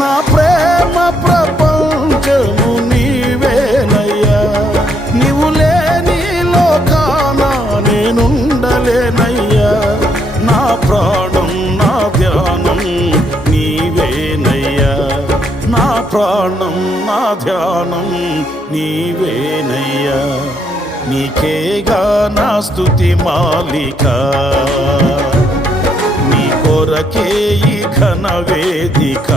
నా ప్రేమ ప్రపంచము నీవేనయ్యా, నీవు లేని లోకాన నేనుండలేనయ్యా. నా ప్రాణం నా ధ్యానం నీవేనయ్యా, నా ప్రాణం నా ధ్యానం నీవేనయ్యా. నీకేగా నా స్తుతి మాలిక, నీ కొరకే ఈ ఘన వేదిక.